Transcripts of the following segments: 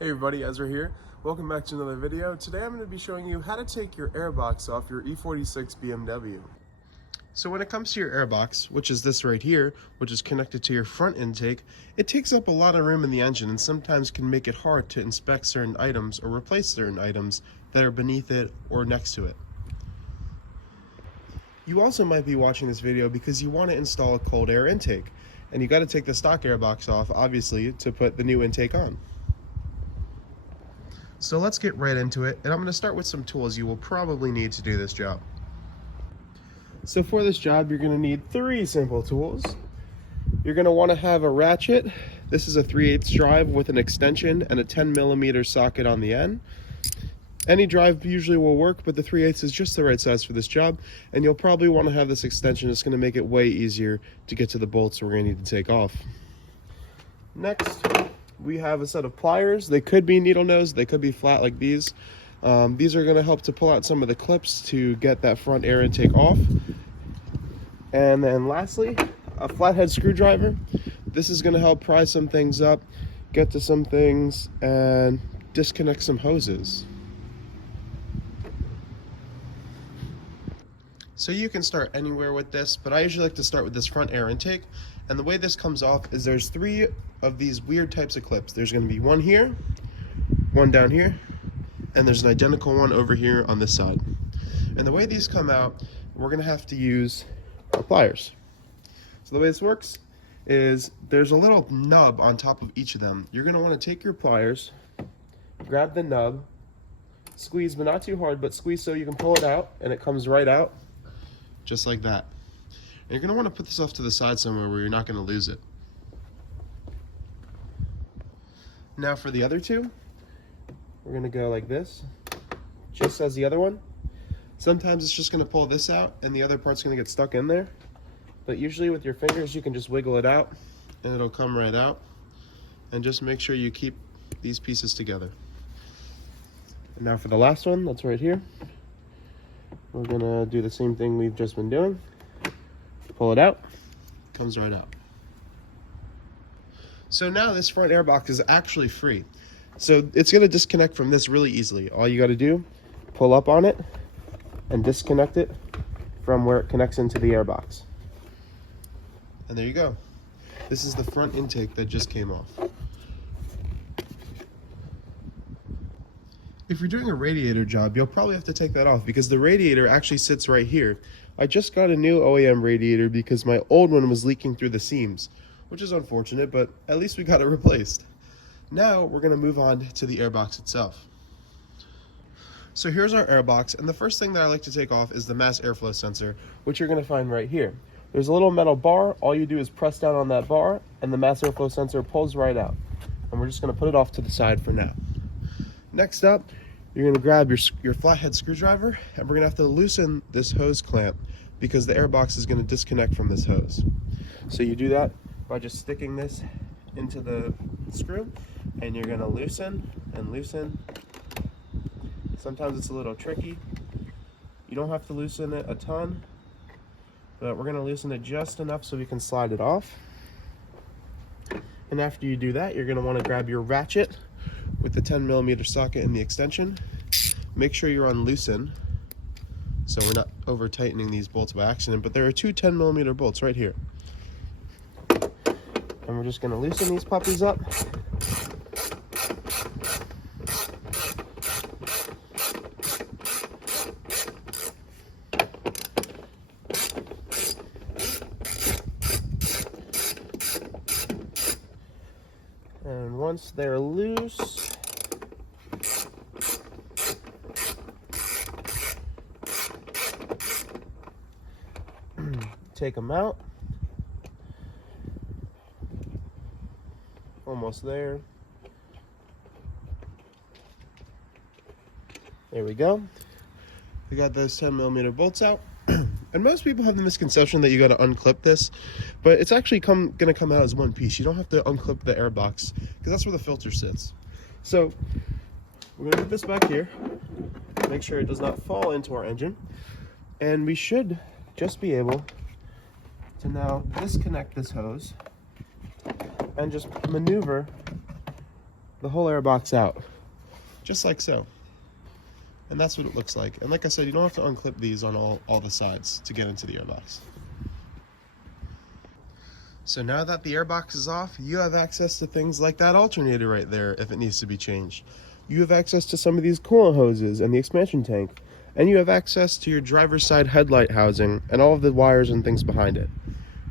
Hey everybody, Ezra here. Welcome back to another video. Today I'm going to be showing you how to take your airbox off your E46 BMW. So when it comes to your airbox, which is this right here, which is connected to your front intake, it takes up a lot of room in the engine and sometimes can make it hard to inspect certain items or replace certain items that are beneath it or next to it. You also might be watching this video because you want to install a cold air intake, and you got to take the stock airbox off, obviously, to put the new intake on. So let's get right into it, and I'm going to start with some tools you will probably need to do this job. So for this job, you're going to need 3 simple tools. You're going to want to have a ratchet. This is a 3/8 drive with an extension and a 10mm socket on the end. Any drive usually will work, but the 3/8 is just the right size for this job, and you'll probably want to have this extension. It's going to make it way easier to get to the bolts we're going to need to take off. Next, we have a set of pliers. They could be needle nose, they could be flat like these. These are going to help to pull out some of the clips to get that front air intake off. And then lastly, a flathead screwdriver. This is going to help pry some things up, get to some things, and disconnect some hoses. So you can start anywhere with this, but I usually like to start with this front air intake. And the way this comes off is there's 3 of these weird types of clips. There's going to be one here, one down here, and there's an identical one over here on this side. And the way these come out, we're going to have to use our pliers. So the way this works is there's a little nub on top of each of them. You're going to want to take your pliers, grab the nub, squeeze, but not too hard, but squeeze so you can pull it out, and it comes right out, just like that. And you're going to want to put this off to the side somewhere where you're not going to lose it. Now for the other 2, we're going to go like this, just as the other one. Sometimes it's just going to pull this out and the other part's going to get stuck in there. But usually with your fingers you can just wiggle it out and it'll come right out. And just make sure you keep these pieces together. And now for the last one, that's right here. We're going to do the same thing we've just been doing. Pull it out, comes right out. So now this front airbox is actually free. So it's going to disconnect from this really easily. All you got to do, pull up on it and disconnect it from where it connects into the airbox. And there you go. This is the front intake that just came off. If you're doing a radiator job, you'll probably have to take that off because the radiator actually sits right here. I just got a new OEM radiator because my old one was leaking through the seams, which is unfortunate, but at least we got it replaced. Now we're going to move on to the airbox itself. So here's our airbox, and the first thing that I like to take off is the mass airflow sensor, which you're going to find right here. There's a little metal bar. All you do is press down on that bar, and the mass airflow sensor pulls right out. And we're just going to put it off to the side for now. Next up, you're going to grab your flathead screwdriver, and we're going to have to loosen this hose clamp because the airbox is going to disconnect from this hose. So you do that by just sticking this into the screw, and you're going to loosen and loosen. Sometimes it's a little tricky. You don't have to loosen it a ton, but we're going to loosen it just enough so we can slide it off. And after you do that, you're going to want to grab your ratchet with the 10mm socket and the extension. Make sure you're on loosen so we're not over tightening these bolts by accident, but there are 2 10mm bolts right here. And we're just going to loosen these puppies up. And once they're loose, take them out. Almost there. There we go. We got those 10mm bolts out. And most people have the misconception that you got to unclip this, but it's actually going to come out as one piece. You don't have to unclip the airbox because that's where the filter sits. So we're going to put this back here, make sure it does not fall into our engine, and we should just be able to now disconnect this hose and just maneuver the whole airbox out, just like so. And that's what it looks like. And like I said, you don't have to unclip these on all the sides to get into the airbox. So now that the airbox is off, you have access to things like that alternator right there if it needs to be changed. You have access to some of these coolant hoses and the expansion tank. And you have access to your driver's side headlight housing and all of the wires and things behind it.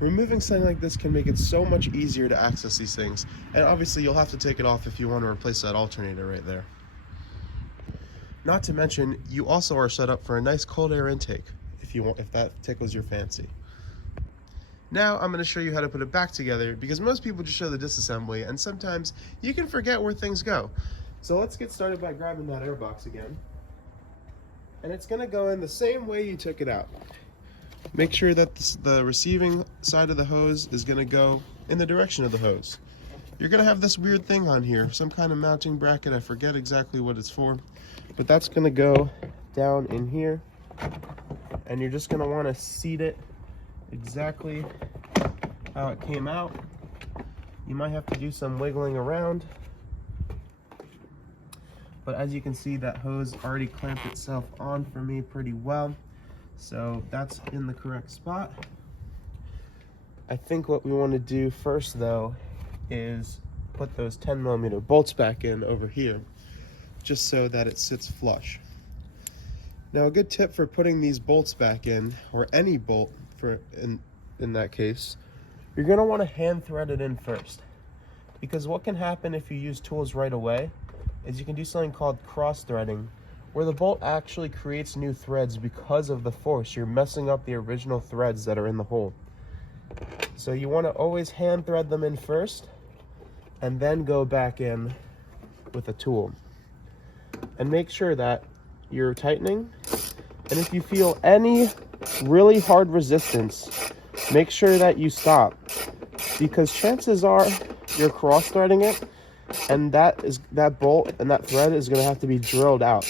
Removing something like this can make it so much easier to access these things. And obviously you'll have to take it off if you want to replace that alternator right there. Not to mention, you also are set up for a nice cold air intake if that tickles your fancy. Now I'm going to show you how to put it back together, because most people just show the disassembly and sometimes you can forget where things go. So let's get started by grabbing that airbox again. And it's going to go in the same way you took it out. Make sure that the receiving side of the hose is going to go in the direction of the hose. You're going to have this weird thing on here, some kind of mounting bracket. I forget exactly what it's for, but that's going to go down in here. And you're just going to want to seat it exactly how it came out. You might have to do some wiggling around. But as you can see, that hose already clamped itself on for me pretty well. So that's in the correct spot. I think what we want to do first though is put those 10mm bolts back in over here, just so that it sits flush. Now a good tip for putting these bolts back in, or any bolt in that case, you're going to want to hand thread it in first. Because what can happen if you use tools right away is you can do something called cross threading, where the bolt actually creates new threads because of the force. You're messing up the original threads that are in the hole. So you want to always hand thread them in first and then go back in with a tool. And make sure that you're tightening, and if you feel any really hard resistance, make sure that you stop, because chances are you're cross threading it and that bolt and that thread is going to have to be drilled out,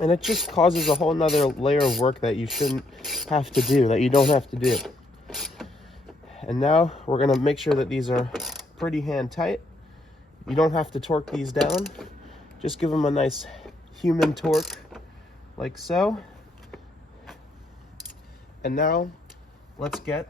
and it just causes a whole nother layer of work that you shouldn't have to do, that you don't have to do. And now we're going to make sure that these are pretty hand tight. You don't have to torque these down, just give them a nice human torque like so. And now let's get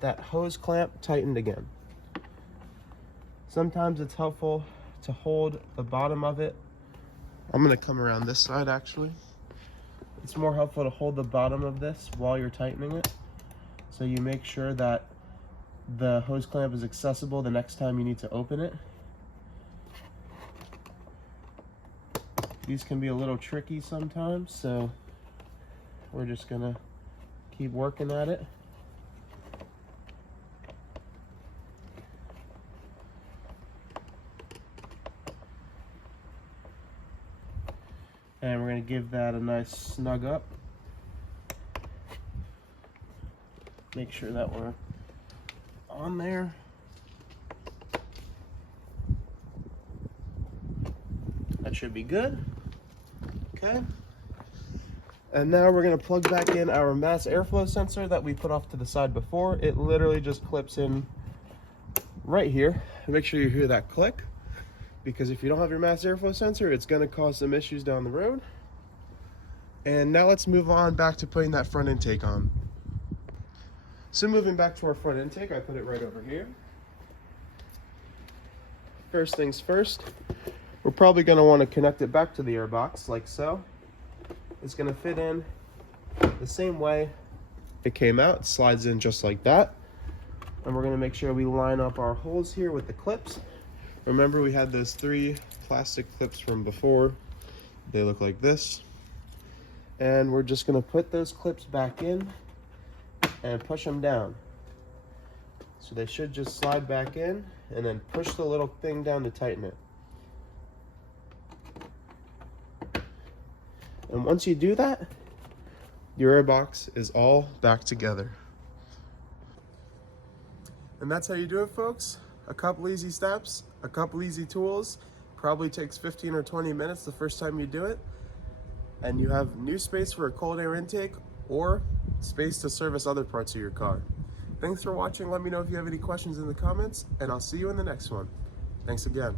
that hose clamp tightened again. Sometimes it's helpful to hold the bottom of it. I'm going to come around this side actually. It's more helpful to hold the bottom of this while you're tightening it, so you make sure that the hose clamp is accessible the next time you need to open it. These can be a little tricky sometimes, so we're just going to keep working at it. And we're going to give that a nice snug up. Make sure that we're on there. That should be good. Okay. And now we're going to plug back in our mass airflow sensor that we put off to the side before. It literally just clips in right here. Make sure you hear that click, because if you don't have your mass airflow sensor, it's going to cause some issues down the road. And now let's move on back to putting that front intake on. So moving back to our front intake, I put it right over here. First things first, we're probably going to want to connect it back to the airbox like so. It's going to fit in the same way it came out. It slides in just like that. And we're going to make sure we line up our holes here with the clips. Remember, we had those 3 plastic clips from before. They look like this. And we're just going to put those clips back in and push them down. So they should just slide back in, and then push the little thing down to tighten it. And once you do that, your airbox is all back together. And that's how you do it, folks. A couple easy steps, a couple easy tools. Probably takes 15 or 20 minutes the first time you do it. And you have new space for a cold air intake or space to service other parts of your car. Thanks for watching. Let me know if you have any questions in the comments, and I'll see you in the next one. Thanks again.